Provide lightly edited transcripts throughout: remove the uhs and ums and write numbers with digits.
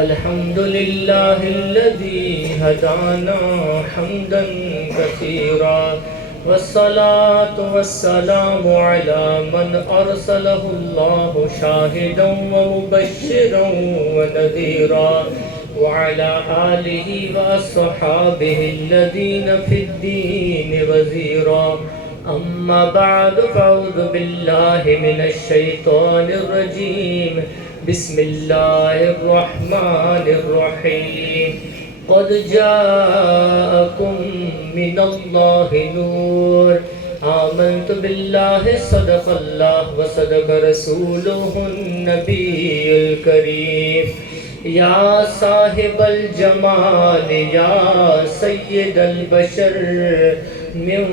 الحمد لله الذي هدانا حمدا كثيرا والصلاة والسلام على من أرسله الله شاهدا ومبشرا ونذيرا وعلى آله وأصحابه الذين في الدين وزيرا. أما بعد فأعوذ بالله من الشيطان الرجيم. بسم الله الرحمن الرحيم. قد جاءكم من الله نور. آمنت بالله صدق الله وصدق رسوله النبي الكريم. یا صاحب الجمال یا سید البشر من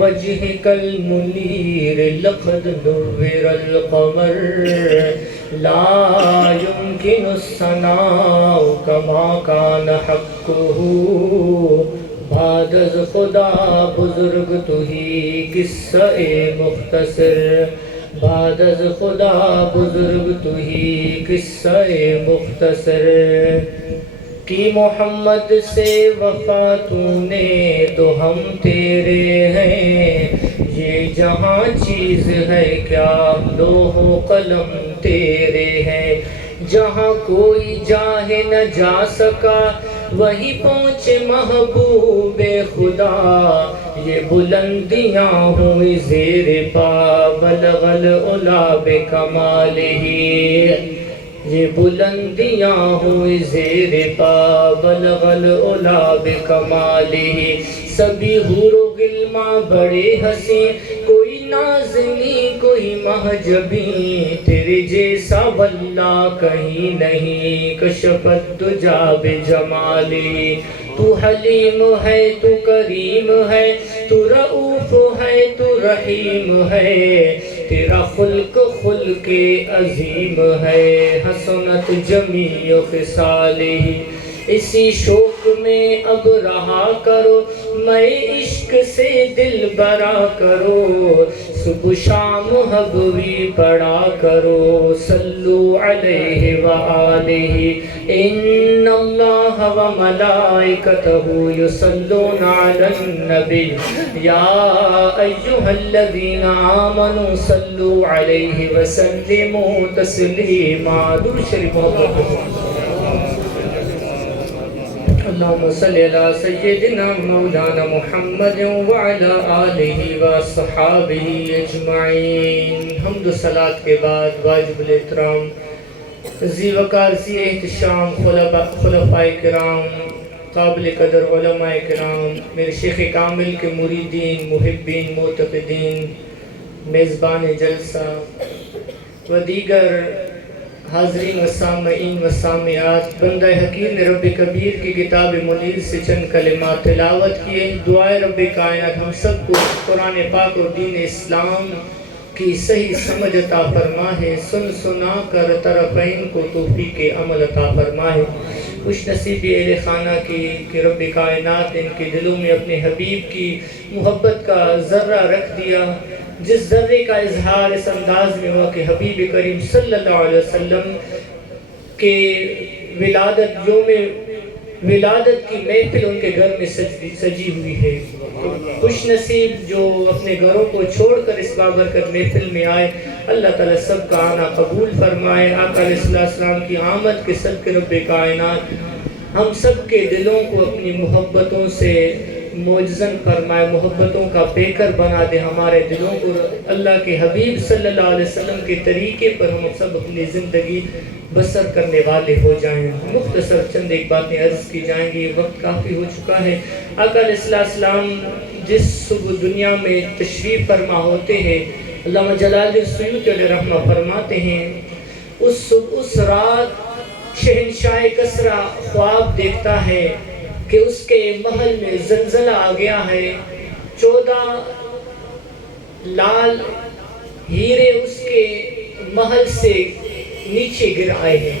وجهك المنیر لقد نور القمر لا يمكن الثناء كما كان حقه. بعد از خدا بزرگ تو ہی قصہ مختصر. بعد از خدا بزرگ تو ہی قصہ مختصر. کی محمد سے وفا تو نے تو ہم تیرے ہیں. یہ جہاں چیز ہے کیا لوح و قلم تیرے ہیں. جہاں کوئی جاہ نہ جا سکا وہی پہنچے محبوب خدا. یہ بلندیاں ہوئی زیر پا بلغ العلا بکمالہ. یہ بلندیاں ہوئی زیر پا بلغ العلا بکمالہ. سبھی حور و غلماں بڑے ہنسی کوئی نازنی کوئی مہجبی. تیرے جیسا واللہ کہیں نہیں کشف الدجا بجمالی. تو حلیم ہے تو کریم ہے تو رؤوف ہے تو رحیم ہے. تیرا خلق خلق عظیم ہے حسنت جمیع خصالہ. اسی شوق میں اب رہا کرو میں عشق سے دل برا کرو. صبح شام حبوی پڑھا کرو صلو علیہ وآلہ. ان اللہ وملائکتہ یصلون علی النبی یا ایہا الذین آمنوا صلو علیہ وسلموا تسلیما. درود شریف محبت. اللہم صلی علی سیدنا مولانا محمد وعلی آلہ وصحابہ اجمعین. حمد و صلاة کے بعد واجب الاحترام ذی وقار ذی احتشام خلفائے کرام قابل قدر علماء کرام میرے شیخ کامل کے مریدین محبین معتقدین میزبان جلسہ و دیگر حاضرین و سامعین و سامعات. بندہ حقیر نے رب کبیر کی کتاب منیر سے چند کلمات تلاوت کیے. دعائے رب کائنات ہم سب کو قرآن پاک اور دین اسلام کی صحیح سمجھ عطا فرمائے. سن سنا کر طرفین کو توفیق عمل عطا فرمائے. خوش نصیبی اہل خانہ کی کہ رب کائنات ان کے دلوں میں اپنے حبیب کی محبت کا ذرہ رکھ دیا. جس ذرے کا اظہار اس انداز میں ہوا کہ حبیب کریم صلی اللہ علیہ وسلم کے ولادت یوم ولادت کی محفل ان کے گھر میں سجی ہوئی ہے. خوش نصیب جو اپنے گھروں کو چھوڑ کر اس بابرکت محفل میں آئے. اللہ تعالیٰ سب کا آنا قبول فرمائے. آقا علیہ السلام کی آمد کے صدقے رب کائنات ہم سب کے دلوں کو اپنی محبتوں سے معجزن فرمائے. محبتوں کا پیکر بنا دے ہمارے دلوں کو. اللہ کے حبیب صلی اللہ علیہ وسلم کے طریقے پر ہم سب اپنی زندگی بسر کرنے والے ہو جائیں. مختصر چند ایک باتیں عرض کی جائیں گی. وقت کافی ہو چکا ہے. آقا علیہ السلام جس صبح دنیا میں تشریف فرما ہوتے ہیں علامہ جلال الدین سیوطی علیہ رحمہ فرماتے ہیں اس رات شہنشاہ کسریٰ خواب دیکھتا ہے کہ اس کے محل میں زلزلہ آ گیا ہے. 14 لال ہیرے اس کے محل سے نیچے گر آئے ہیں.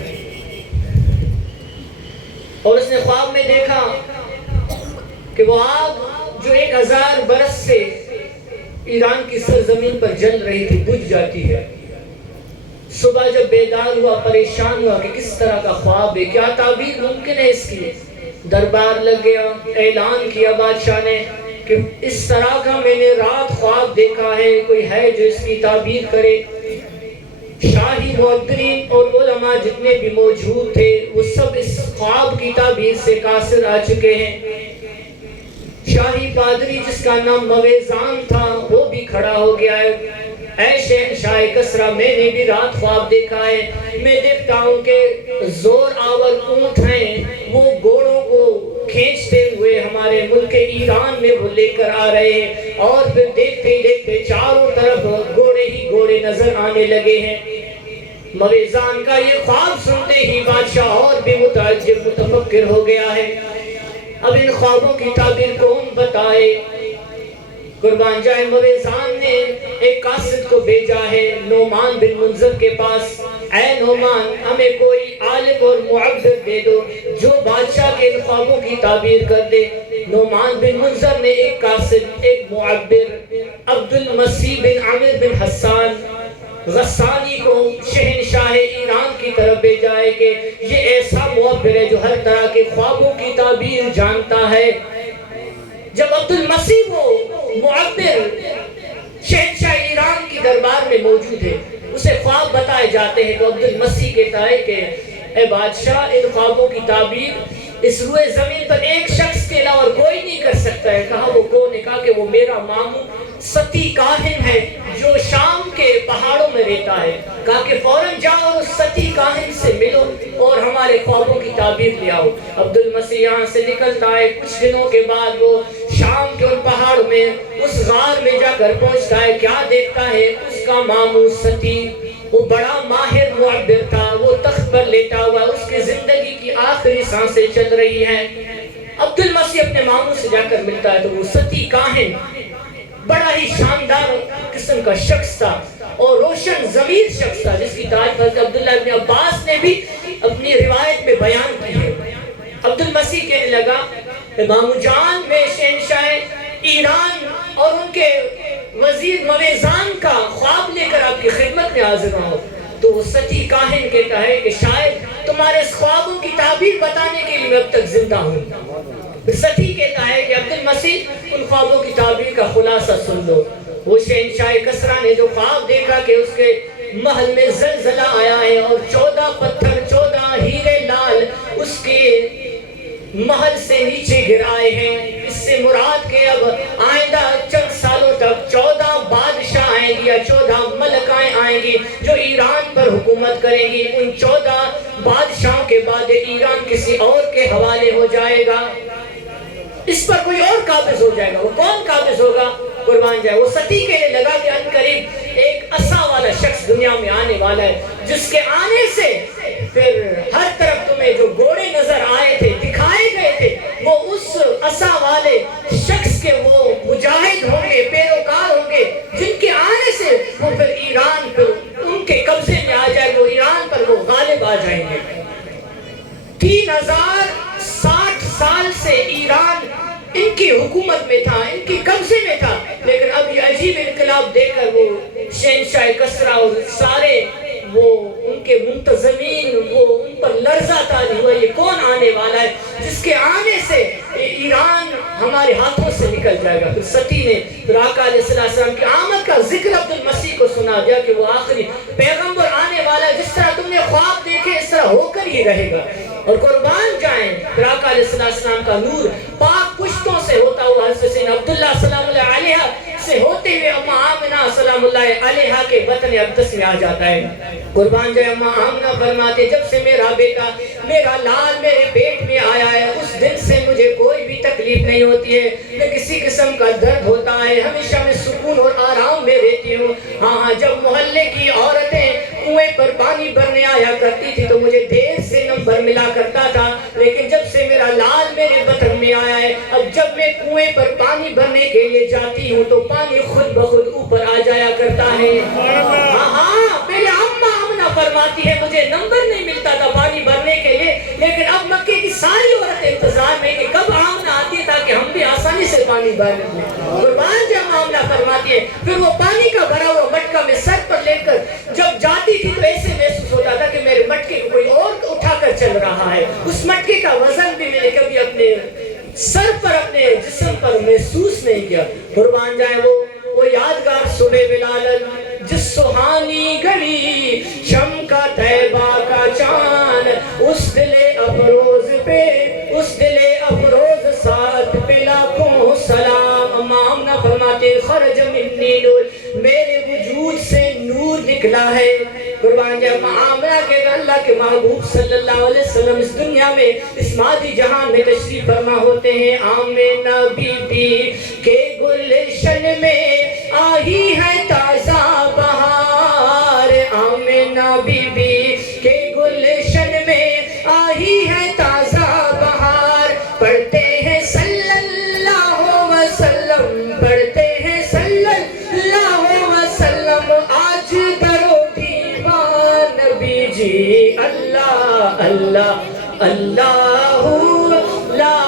اور اس نے خواب میں دیکھا کہ وہ آگ جو 1000 برس سے ایران کی سرزمین پر جل رہی تھی بجھ جاتی ہے. صبح جب بیدار ہوا پریشان ہوا کہ کس طرح کا خواب ہے، کیا تعبیر ممکن ہے اس کی. دربار لگ گیا، اعلان کیا بادشاہ نے کہ اس طرح کا میں نے رات خواب دیکھا ہے، کوئی ہے جو اس کی تعبیر کرے. شاہی معبرین اور علماء جتنے بھی موجود تھے وہ سب اس خواب کی تعبیر سے قاصر آ چکے ہیں. شاہی پادری جس کا نام مویزان تھا وہ بھی کھڑا ہو گیا ہے. اے شہنشاہ کسریٰ، میں نے بھی رات خواب دیکھا ہے، میں دیکھتا ہوں کہ زور آور اونٹ ہیں، وہ گھوڑوں کو کھینچتے ہوئے ہمارے ملک ایران میں وہ لے کر آ رہے ہیں، اور پھر دیکھتے دیکھتے چاروں طرف گھوڑے ہی گھوڑے نظر آنے لگے ہیں. مویزان کا یہ خواب سنتے ہی بادشاہ اور بھی متعجب متفکر ہو گیا ہے. اب ان خوابوں کی تعبیر کون بتائے؟ قربان جائے مویزان نے ایک قاصد کو بھیجا ہے نعمان بن منذر کے پاس. اے نعمان، ہمیں کوئی عالم اور معبر دے دو جو بادشاہ کے ان خوابوں کی تعبیر کر دے. نعمان بن منذر نے ایک قاصد، ایک معبر عبد المسیح بن عامر بن حسان غسانی کو شہنشاہ ایران کی طرف بھیجا ہے کہ یہ ایسا معبر ہے جو ہر طرح کے خوابوں کی تعبیر جانتا ہے. جب عبد المسیح وہ معبر شہنشاہ ایران کی دربار میں موجود ہے، اسے خواب بتائے جاتے ہیں، تو عبد المسیح کہتا ہے کہ اے بادشاہ، ان خوابوں کی تعبیر اس روئے زمین پر ایک شخص کے علاوہ کوئی نہیں کر سکتا ہے. کہا وہ کون ہے؟ کہا کہ وہ میرا ماموں ستی کاہن ہے جو شام کے پہاڑوں میں رہتا ہے. کہا کہ فوراً جاؤ اور اس ستی کاہن سے ملو اور ہمارے خوابوں کی تعبیر لے آؤ. عبد المسیح یہاں سے نکلتا ہے، کچھ دنوں کے بعد وہ شام کے ان پہاڑوں میں اس غار میں جا کر پہنچتا ہے. کیا دیکھتا ہے؟ اس کا ماموں ستی، وہ بڑا ماہر معبر تھا، وہ تخت پر لیٹا ہوا، اس کی زندگی کی آخری سانسیں چل رہی ہیں. عبد المسیح اپنے ماموں سے جا کر ملتا ہے تو وہ ستی کاہن بڑا ہی شاندار قسم کا شخص تھا اور روشن ضمیر شخص تھا، جس کی تعریف حضرت عبداللہ ابن عباس نے بھی اپنی روایت میں بیان کی ہے. عبد المسیح کہنے لگا مامو جان، میں شہنشاہ ایران اور ان کے وزیر مویزان کا خواب لے کر آپ کی خدمت میں حاضر ہوں. تو وہ ستی کاہن کہتا ہے کہ شاید تمہارے اس خوابوں کی تعبیر بتانے کے لیے میں اب تک زندہ ہوں. ستی کہتا ہے کہ عبد المسیح ان خوابوں کی تعبیر کا خلاصہ سن لو. وہ شہنشاہ کسریٰ نے جو خواب دیکھا کہ اس کے محل میں زلزلہ آیا ہے اور 14 پتھر 14 ہیرے لال اس کے محل سے نیچے گر آئے ہیں. اس سے مراد کہ اب آئندہ چند سالوں تک 14 بادشاہ آئیں گی یا 14 ملکائیں آئیں گی جو ایران پر حکومت کریں گی. ان 14 بادشاہوں کے بعد ایران کسی اور کے حوالے ہو جائے گا، اس پر کوئی اور قابض ہو جائے گا. وہ کون قابض ہوگا؟ قربان جائے. وہ ستی کہنے لگا کہ ان قریب ایک عصا والا شخص دنیا میں آنے والا ہے، جس کے آنے سے پھر ہر طرف تمہیں جو گھوڑے نظر آئے تھے، دکھائے گئے تھے، وہ اس عصا والے شخص کے وہ مجاہد ہوں گے، پیروکار ہوں گے، جن کے آنے سے وہ پھر ایران پھر ان کے قبضے میں آ جائے، وہ ایران پر وہ غالب آ جائیں گے. 3060 سال سے ایران ان کی حکومت میں تھا، ان کی قبضے میں تھا، لیکن اب یہ عجیب انقلاب دے کر وہ شہنشاہ کسریٰ اور سارے وہ ان کے منتظمین وہ ان پر لرزہ تاری ہوا. یہ کون آنے والا ہے جس کے آنے سے ایران ہمارے ہاتھوں سے نکل جائے گا؟ پھر ستی نے پھر آقا علیہ السلام کی آمد کا ذکر عبد المسیح کو سنا دیا کہ وہ آخری پیغمبر آنے والا ہے، جس طرح تم نے خواب دیکھے اس طرح ہو کر ہی رہے گا. اور قربان جائیں پھر آقا علیہ السلام کا نور پاک پشتوں سے ہوتا ہوا حضرت سیدنا عبداللہ سلام اللہ علیہ سے ہوتے ہوئے اما آمنہ سلام اللہ علیہ کے وطن اقدس میں آ جاتا ہے. قربان جائے اما آمنہ فرماتے جب سے میرا بیٹا میرا لال میرے پیٹ میں آیا ہے اس دن سے مجھے کوئی بھی تکلیف نہیں ہوتی ہے، نہ کسی قسم کا درد ہوتا ہے، ہمیشہ میں سکون اور آرام میں رہتی ہوں. ہاں جب محلے کی عورتیں کنویں پر پانی بھرنے آیا کرتی تھی تو مجھے دیر سے نمبر ملا کرتا تھا، لیکن جب سے میرا لال میرے بطن میں آیا ہے اب جب میں کنویں پر پانی بھرنے کے لیے جاتی ہوں تو پانی خود بخود اوپر آ جایا کرتا ہے. ہاں میرے اماں آمنہ فرماتی ہے مجھے نمبر نہیں ملتا تھا پانی بھرنے کے لیے، لیکن اب مکے کی ساری عورتیں انتظار میں کہ کب آمنہ آتی ہے تاکہ ہم بھی آسانی سے پانی بھرنے میں. قربان جب آمنہ فرماتی ہے پھر وہ پانی کا بھرا ہوا مٹکا میں سر پر لے کر جب جاتی تھی تو ایسے محسوس ہوتا تھا کہ میرے مٹکے کو کوئی اور اٹھا کر چل رہا ہے. اس مٹکے کا وزن بھی میں نے کبھی اپنے سر پر اپنے جسم پر محسوس نہیں کیا. قربان جائے وہ یادگار صبح ولادت جس سہانی گھڑی چمکا طیبہ کا چاند اس دل افروز پہ اس دل افروز ساتھ پہ لاکھوں سلام. امام نہ فرماتے خرج منی نور میرے وجود سے نور نکلا ہے. قربان جائے معاملہ کہ اللہ کے محبوب صلی اللہ علیہ وسلم اس دنیا میں اس مادی جہان میں تشریف فرما ہوتے ہیں. آمنہ بی بی کے گلشن میں آئی ہے تازہ بہار. آمنہ بی بی کے گلشن میں آئی ہے تازہ بہار. پڑھتے ہیں صلی اللہ وسلم پڑھتے ہیں صلی اللہ وسلم آج درو دیوان نبی جی. اللہ اللہ اللہ لا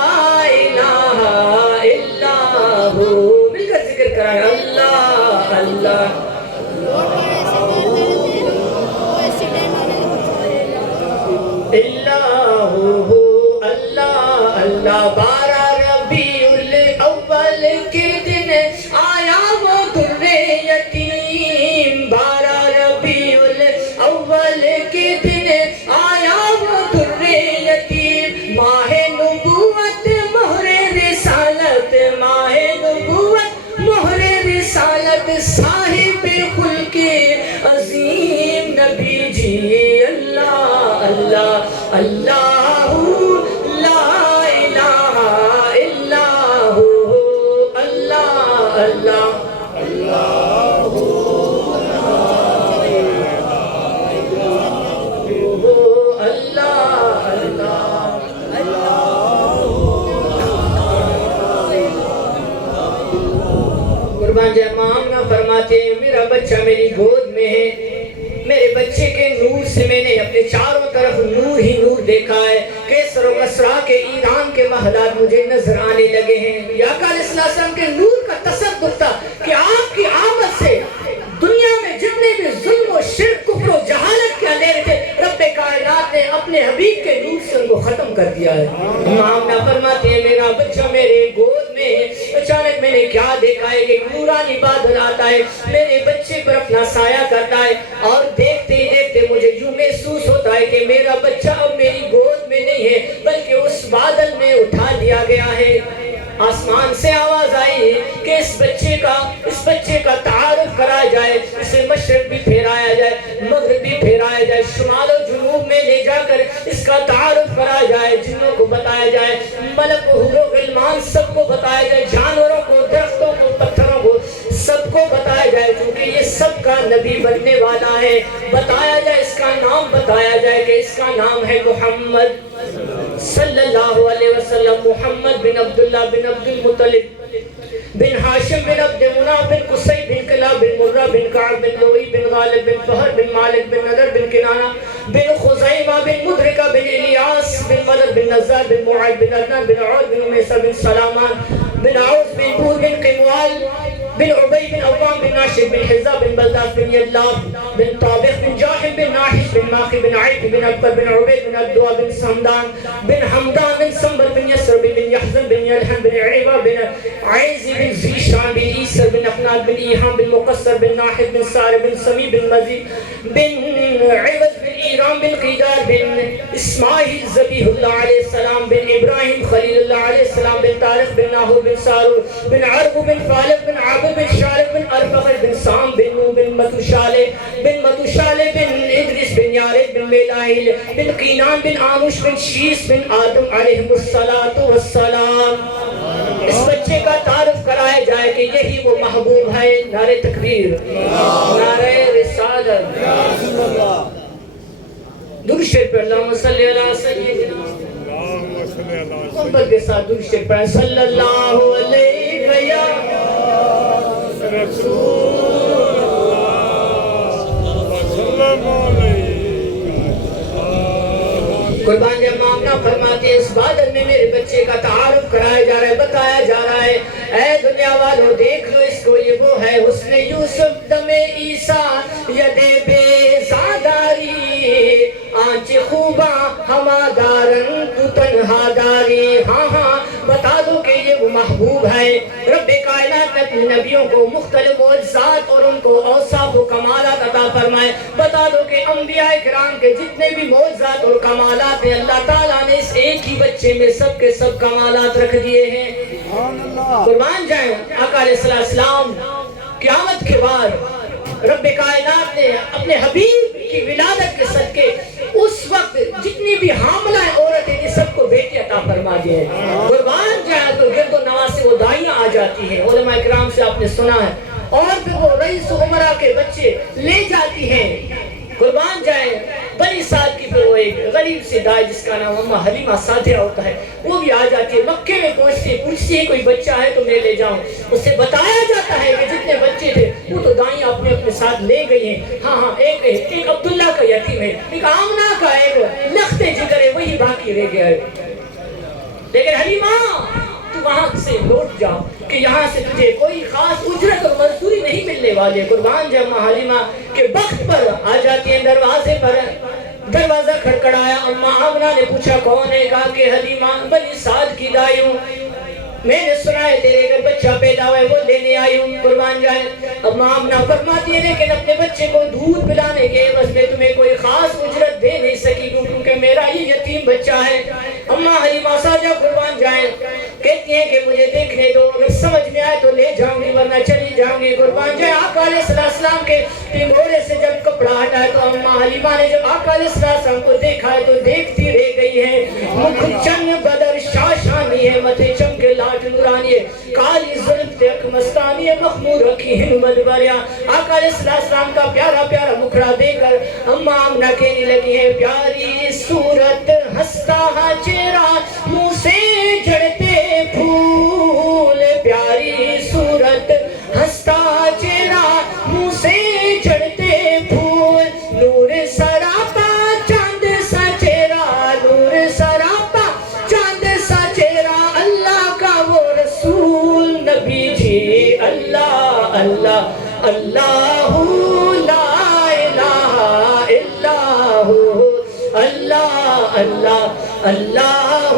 الہ الا ہو. مل کر ذکر کرائیں اللہ اللہ اللہ اللہ اللہ. 12 ربیع الاول کے دن آیا وہ در یتیم. 12 ربیع الاول کے دن آیا وہ در یتیم. ماہ نبوت مہر رسالت ماہ نبوت مہر رسالت صاحب خلق عظیم نبی جی. اللہ اللہ اللہ لا الہ الا ہو. اللہ اللہ اللہ قربان جائے امام نہ فرماتے میرا بچہ میری گود میں ہے. میرے بچے کے نور سے میں نے اپنے چاروں طرف نور ہی نور دیکھا ہے. کیسر و کسرا کے ایران کے محلات مجھے نظر آنے لگے ہیں. یا علیہ السلام کے نور کا تصدق تھا کہ آپ کی آمد سے دنیا میں جتنے بھی ظلم و شرک کفر و جہالت کے اندھیرے تھے رب کائنات نے اپنے حبیب کے نور سے ان کو ختم کر دیا ہے. امام نہ فرماتے ہیں میرا بچہ میرے گود میں ہے. اچانک میں نے کیا دیکھا ہے کہ نورانی بادل آتا ہے میرے بچے پر اپنا سایہ کرتا ہے اور دیکھتے ہی دیکھتے مجھے یوں محسوس ہوتا ہے کہ میرا بچہ اب میری گود میں نہیں ہے بلکہ اس بادل میں اٹھا لیا گیا ہے. آسمان سے آواز آئی کہ اس بچے کا تعارف کرایا جائے. اسے مشرق بھی پھیرایا جائے مغرب بھی پھیرایا جائے شمال و جنوب میں لے جا کر اس کا تعارف کرایا جائے. جنوں کو بتایا جائے ملک و حور و غلمان سب کو بتایا جائے جانوروں کو درختوں کو پتھروں کو سب کو بتایا جائے کیونکہ یہ سب کا نبی بننے والا ہے. بتایا جائے اس کا نام بتایا جائے کہ اس کا نام ہے محمد صلی اللہ علیہ وسلم. محمد بن عبداللہ بن عبد المطلب بن ہاشم بن عبد مناف بن قصی بن کلاب بن مرہ بن کعب بن لوئی بن غالب بن فہر بن مالک بن نضر بن کنانہ بن خزیمہ بن مدرکہ بن الیاس بن مدد بن نزار بن معاذ بن عدنان بن عود بن امیسہ بن سلامان بن عوض بن بور بن قموال بن عبی بن عوام بن ناشد بن حزہ بن بلداس بن یدلاف بن طابق بن جاحم بن ناحش بن ماخی بن عیب بن اکبر بن عبید بن عبدوا بن سمدان بن حمدان بن سنبر بن یسر بن یحزن بن یلحن بن عیبہ بن عیزی بن زیشان بن عیسر بن اقناد بن ایحام بن مقصر بن ناحد بن سار بن سمی بن مزید بن عوض بن ایران بن قیدار بن اسماعیل ذبیح اللہ علیہ السلام بن ابراہیم خلیل اللہ علیہ السلام بن طارق بن ناہور بن سارور بن عرب بن فالق بن عابد بن شارق بن ارفقر بن سام بن نو بن متوشالے بن ادریس بن یارد بن میلائل بن قینان بن آموش بن شیس بن آدم علیہ السلام. اس بچے کا تعارف کرایا جائے کہ یہی وہ محبوب ہے. نعرہ تکبیر نعرہ رسالت درود شریف پر اللہم صلی اللہ سیدنا محمد کے ساتھ درود شریف پر صلی اللہ علیہ یا رسول اللہ وسلم علیہ قربان جب مامنا فرماتے ہیں اس بادل میں میرے بچے کا تعارف کرایا جا رہا ہے، بتایا جا رہا ہے، اے دنیا والوں دیکھ لو اس کو، یہ وہ ہے حسن یوسف دم عیسیٰ ید بے زاداری، آنچ خوباں ہما دارن تو تنہا داری۔ ہاں ہاں بتا دو کہ یہ وہ محبوب ہے۔ رب کائنات نے اپنے نبیوں کو مختلف معجزات اور ان کو اوصاف و کمالات عطا فرمائے۔ بتا دو کہ انبیاء کرام کے جتنے بھی معجزات اور کمالات ہیں اللہ تعالیٰ نے اس ایک ہی بچے میں سب کے سب کمالات رکھ دیے ہیں۔ قربان جائیں آقا علیہ السلام قیامت کے بعد رب کائنات نے اپنے حبیب کی ولادت کے صدقے اس وقت جتنی بھی حاملہ عورتیں تھیں سب کو بیٹی عطا فرما دی ہے۔ قربان جائیں تو گرد و نواز سے وہ دائیاں آ جاتی ہیں، علماء کرام سے آپ نے سنا ہے، اور پھر وہ رئیس عمرہ کے بچے لے جاتی ہیں۔ قربان جائیں بنی سعد کی پھر وہ ایک غریب سی دائی جس کا نام اماں حلیمہ سعدیہ ہوتا ہے وہ بھی آ جاتی ہے، مکے میں پوچھتی ہے کوئی بچہ ہے تو میں لے جاؤں۔ اسے بتایا جاتا ہے کہ جتنے بچے تھے وہ تو دائیں اپنے ساتھ لے گئی ہیں۔ ہاں ہاں ایک عبداللہ کا یتیم ہے، ایک آمنہ کا ایک لخت جگر ہے، وہی باقی رہ گیا ہے۔ لیکن حلیمہ تو وہاں سے لوٹ جاؤ کہ یہاں سے تجھے کوئی خاص اجرت اور مزدوری نہیں ملنے والی ہے۔ قربان جب حلیمہ کے وقت پر آ جاتی ہیں، دروازے پر دروازہ کھڑکڑایا، اماں آمنہ نے پوچھا کون ہے؟ کہا کہ حلیمہ بنی سعد کی دائی ہوں، میں نے سنا ہے تیرے گھر بچہ پیدا ہوا ہے وہ لینے آئی ہوں۔ قربان جائے اماں آمنہ فرماتی ہے لیکن اپنے بچے کو دودھ پلانے کے عوض میں تمہیں کوئی خاص اجرت دے نہیں سکی کیونکہ میرا یہ یتیم بچہ ہے۔ اماں حلیمہ سعدیہ قربان جائیں کہتی ہیں کہ مجھے دیکھنے دو، اگر سمجھ میں آئے تو لے جاؤں گی ورنہ چلی جاؤں گی۔ قربان جائیں آقا علیہ السلام کے پنگورے سے جب کپڑا ہٹائے تو اماں حلیمہ نے جب آقا علیہ السلام کو دیکھا ہے تو دیکھتی رہ گئی ہے۔ مکھ چن بدر شاشانی ہے، متھے چمکے لاٹ نورانی ہے، کالی زلف تک مستانی ہے، مخمور رکھی ہن مدبریا۔ آقا علیہ السلام کا پیارا پیارا مکھڑا دے کر اماں آمنہ کہنے لگی ہے پیاری صورت ہستا چہرہ منہ سے جھڑتے پھول، پیاری صورت ہستا چہرہ منہ سے جھڑتے پھول، نور سراپا چاند سا چہرہ، نور سراپا چاند سا چہرہ، اللہ کا وہ رسول نبی جی، اللہ اللہ اللہ لا الہ الا ہو، اللہ اللہ اللہ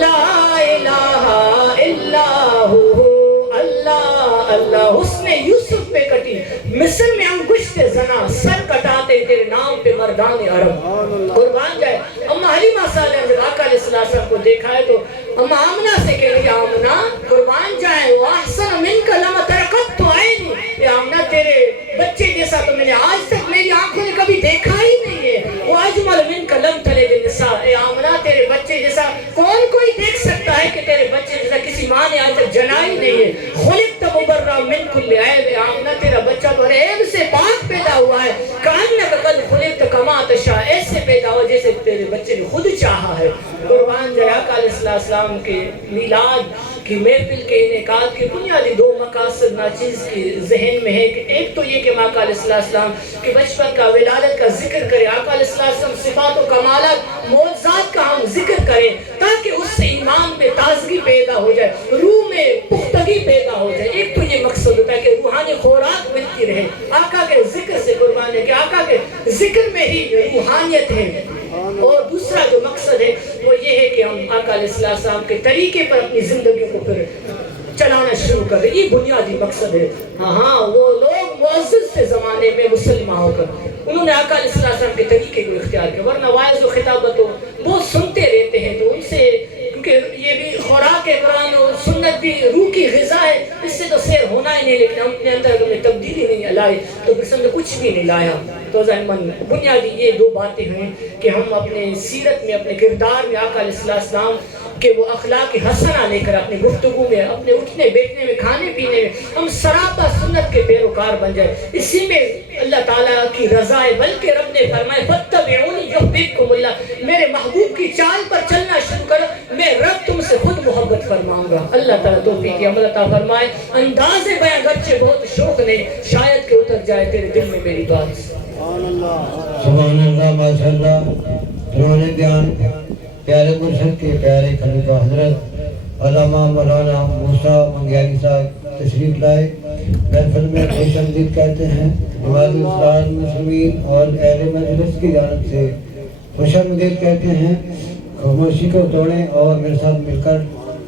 لا الہ الا ہو، اللہ اللہ۔ حسن یوسف پہ کٹی مصر میں انگشت زنا، سر کٹاتے تیرے نام پہ مردان عرب۔ قربان جائے اماں حلیمہ سعدیہ نے آقا علیہ السلام کو دیکھا ہے تو اماں آمنہ سے کہہ رہی آمنہ قربان جائے وَأَحْسَنَ مِنْكَ لَمَا تَرَقَبْتُ عَيْنِي، اے آمنہ تیرے بچے جیسا تو میں نے آج تک میری آنکھوں نے کبھی دیکھا ہی نہیں ہے۔ وَأَجْمَلُ مِنْكَ لَمْ تَلِدِ النِّسَاءُ، اے آمنہ تیرے بچے جیسا کون کوئی دیکھ سکتا ہے کہ تیرے بچے جیسا کسی ماں نے آج تک جنا ہی نہیں ہے۔ خُلِقْتَ مُبَرَّأً مِنْ كُلِّ عَيْبٍ، اے آمنہ تیرا بچہ تو ہر عیب سے پاک پیدا ہوا ہے، كَأَنَّكَ قَدْ خُلِقْتَ كَمَا تَشَاءُ، ایسے پیدا ہوا جیسے تیرے بچے نے خود چاہا ہے۔ قربان جائے آقا علیہ السلام کے میلاد کی محفل کے انعقاد کے بنیادی دو مقاصد ناچیز کے ذہن میں ہے کہ ایک تو یہ کہ آقا علیہ السلام کے بچپن کا ولادت کا ذکر کرے، آقا علیہ السلام صفات و کمالات معجزات کا ہم ذکر کریں تاکہ اس سے ایمان میں تازگی پیدا ہو جائے، روح میں پختگی پیدا ہو جائے۔ ایک تو یہ مقصد ہوتا ہے کہ روحانی خوراک ملتی رہے آقا کے ذکر سے، قربان ہے کہ آقا کے ذکر میں ہی روحانیت ہے۔ اور دوسرا جو مقصد ہے وہ یہ ہے کہ ہم آقا علیہ السلام کے طریقے پر اپنی زندگیوں کو پھر چلانا شروع کر دیں، یہ بنیادی مقصد ہے۔ ہاں وہ لوگ معزز تھے زمانے میں مسلمان ہو کر، انہوں نے آقا علیہ السلام کے طریقے کو اختیار کیا، ورنہ وائز و خطابت ہو بہت سنتے رہتے ہیں تو ان سے کیونکہ یہ بھی خوراک قرآن اور سنت بھی روح کی غذا ہے، اس سے تو سیر ہونا ہی نہیں، لیکن ہم اپنے اندر اگر تبدیلی نہیں لائے تو پھر سمجھے کچھ بھی نہیں لایا۔ تو ذہن بنیادی یہ دو باتیں ہیں کہ ہم اپنے سیرت میں اپنے کردار میں آقا علیہ السلام کہ وہ اخلاق حسنہ لے کر اپنے گفتگو میں، اپنے اٹھنے بیٹھنے میں، کھانے پینے میں ہم سراپا سنت کے پیروکار بن جائے، اسی میں اللہ تعالیٰ کی رضا ہے۔ بلکہ رب نے فرمائے فَاتَّبِعُونِی یُحْبِبْکُمُ اللہ، میرے محبوب کی چال پر چلنا شروع کرو، میں رب تم سے خود محبت فرماؤں گا۔ اللہ تعالیٰ توفیق عمل عطا فرمائے۔ انداز بیان گرچہ بہت شوق نے، شاید کہ اتر جائے تیرے دل میں میری بات۔ سبحان اللہ، ماشاء اللہ۔ انہوں نے بیان پیارے مرشد کے پیارے خلیفہ حضرت علامہ مولانا موسیٰ منگیانی صاحب تشریف لائے، محفل میں خوش آمدید کہتے ہیں۔ نواز اسرار مسلمین اور اہل مجلس کی جانب سے خوش آمدید کہتے ہیں۔ خاموشی کو توڑیں اور میرے ساتھ مل کر